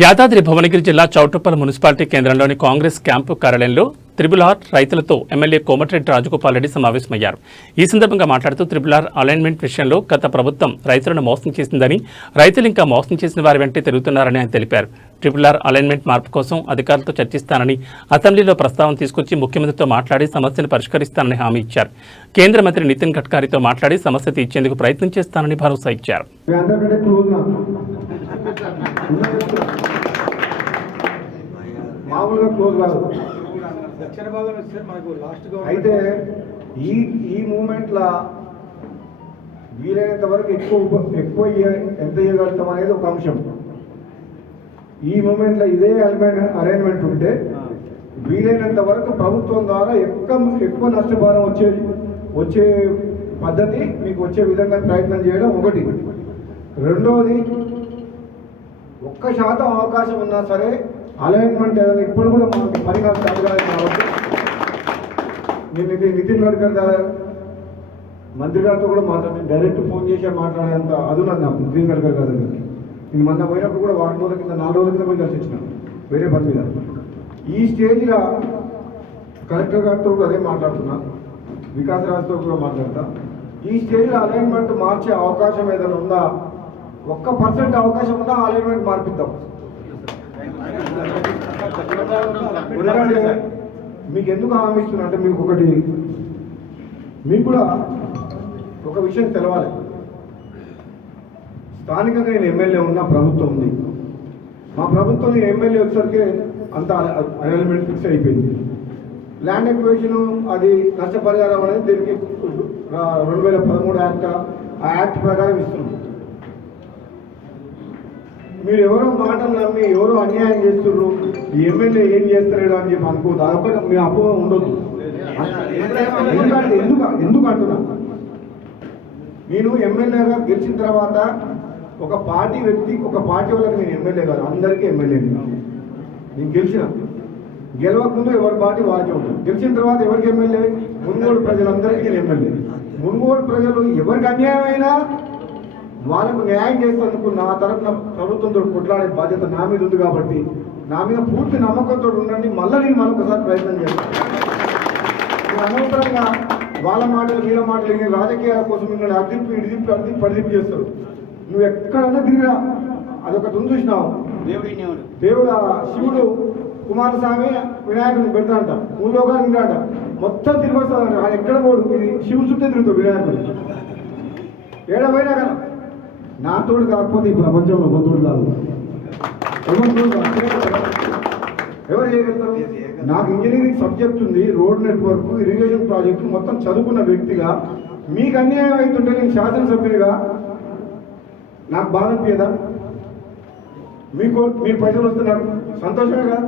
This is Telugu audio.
యాదాద్రి భువనగిరి జిల్లా చౌటుప్పల్ మున్సిపాలిటీ కేంద్రంలోని కాంగ్రెస్ క్యాంపు కార్యాలయంలో త్రిబుల్-ఆర్ రైతులతో ఎమ్మెల్యే కోమటిరెడ్డి రాజగోపాల్ రెడ్డి సమావేశమయ్యారు. ఈ సందర్భంగా మాట్లాడుతూ త్రిబుల్-ఆర్ అలైన్మెంట్ విషయంలో గత ప్రభుత్వం రైతులను మోసం చేసిందని, రైతులు ఇంకా మోసం చేసిన వారి వెంటే తిరుగుతున్నారని ఆయన తెలిపారు. త్రిబుల్-ఆర్ అలైన్మెంట్ మార్పు కోసం అధికారులతో చర్చిస్తానని, అసెంబ్లీలో ప్రస్తావన తీసుకొచ్చి ముఖ్యమంత్రితో మాట్లాడి సమస్యను పరిష్కరిస్తానని హామీ ఇచ్చారు. కేంద్ర మంత్రి నితిన్ గడ్కరీతో మాట్లాడి సమస్య తీర్చేందుకు ప్రయత్నం చేస్తానని భరోసా ఇచ్చారు. అయితే ఈ మూమెంట్లో వీలైనంత వరకు ఎక్కువ ఎంత ఇవ్వగలుగుతాం అనేది ఒక అంశం. ఈ మూమెంట్లో ఇదే అరేంజ్మెంట్ ఉంటే వీలైనంత వరకు ప్రభుత్వం ద్వారా ఎక్కువ నష్టభారం వచ్చే పద్ధతి మీకు వచ్చే విధంగా ప్రయత్నం చేయడం ఒకటి. రెండవది, 1% అవకాశం ఉన్నా సరే అలైన్మెంట్ ఏదైనా ఇప్పుడు కూడా మనకి పరిణామం జరగాలి కాబట్టి నేను నితిన్ గడ్కరీ మంత్రి గారితో కూడా మాట్లాడాను. డైరెక్ట్ ఫోన్ చేసి మాట్లాడేంత అదున్నది నాకు నితిన్ గడ్కరీ గారి దగ్గరికి. నేను మొన్న పోయినప్పుడు కూడా 4 రోజుల కింద పోయి కలిసి వచ్చినాను వేరే పని మీద. ఈ స్టేజ్లో కలెక్టర్ గారితో కూడా అదే మాట్లాడుతున్నా, వికాస్ రాజ్తో కూడా మాట్లాడతా. ఈ స్టేజ్లో అలైన్మెంట్ మార్చే అవకాశం ఏదైనా ఉందా? 1% అవకాశం ఉన్నా అలైన్మెంట్ మార్పిద్దాం. ఎందుకంటే మీకు ఎందుకు హామీ ఇస్తున్నా అంటే మీకు కూడా ఒక విషయం తెలవాలి. స్థానికంగా నేను ఎమ్మెల్యే ఉన్నా, ప్రభుత్వం ఉంది. మా ప్రభుత్వం నేను ఎమ్మెల్యే వచ్చేసరికి అంత అలైన్మెంట్ ఫిక్స్ అయిపోయింది. ల్యాండ్ ఎక్విజిషన్ అది నష్టపరిహారం అనేది దీనికి 2013 యాక్ట్, ఆ యాక్ట్ ప్రకారం ఇస్తుంది. మీరు ఎవరో మాటలు నమ్మి ఎవరో అన్యాయం చేస్తున్నారు, ఈ ఎమ్మెల్యే ఏం చేస్తాడు అని చెప్పి అనుకోవద్దు. అదొకటి మీ అపోహ ఉండొద్దు. ఎందుకు అంటున్నా, నేను ఎమ్మెల్యేగా గెలిచిన తర్వాత ఒక పార్టీ వాళ్ళకి నేను ఎమ్మెల్యే కాదు, అందరికీ ఎమ్మెల్యే. నేను గెలవకముందు ఎవరి పార్టీ వాళ్ళకే ఉంటుంది. గెలిచిన తర్వాత ఎవరికి ఎమ్మెల్యే? మున్గోడు ప్రజలందరికీ నేను ఎమ్మెల్యే. మున్గోడు ప్రజలు ఎవరికి అన్యాయమైనా వాళ్ళకు న్యాయం చేసేందుకు నా తరఫున ప్రభుత్వంతో కొట్లాడే బాధ్యత నా మీద ఉంది కాబట్టి నా మీద పూర్తి నమ్మకంతో ఉండండి. మళ్ళీ నేను మరొకసారి ప్రయత్నం చేస్తాను. అనవసరంగా వాళ్ళ మాటలు వీళ్ళ మాటలు రాజకీయాల కోసం మిమ్మల్ని అడిదిప్పి పడిదిప్పి చేస్తారు. నువ్వు ఎక్కడన్నా తిరిగినా అదొకటి ఉంది చూసినావు. దేవుడు శివుడు కుమారస్వామి వినాయకుడిని పెడతా అంట, ఊళ్ళోగా తింటాడంట, మొత్తం తిరిగి వస్తుందంట. ఆయన ఎక్కడ పోడు, ఇది శివుడు చుట్టే తిరుగుతాడు వినాయకుడు. ఏడవైనా కదా నా తోడు కాకపోతే ఈ ప్రపంచంలో ఒక కాదు. ఎవరు చేయగలుగుతారు? నాకు ఇంజనీరింగ్ సబ్జెక్ట్ ఉంది, రోడ్ నెట్వర్క్, ఇరిగేషన్ ప్రాజెక్టు మొత్తం చదువుకున్న వ్యక్తిగా మీకు అన్యాయం అవుతుంటే నేను శాసనసభ్యునిగా నాకు బాధ అనిపించదా? మీరు పైసలు వస్తున్నారు, సంతోషమే కదా.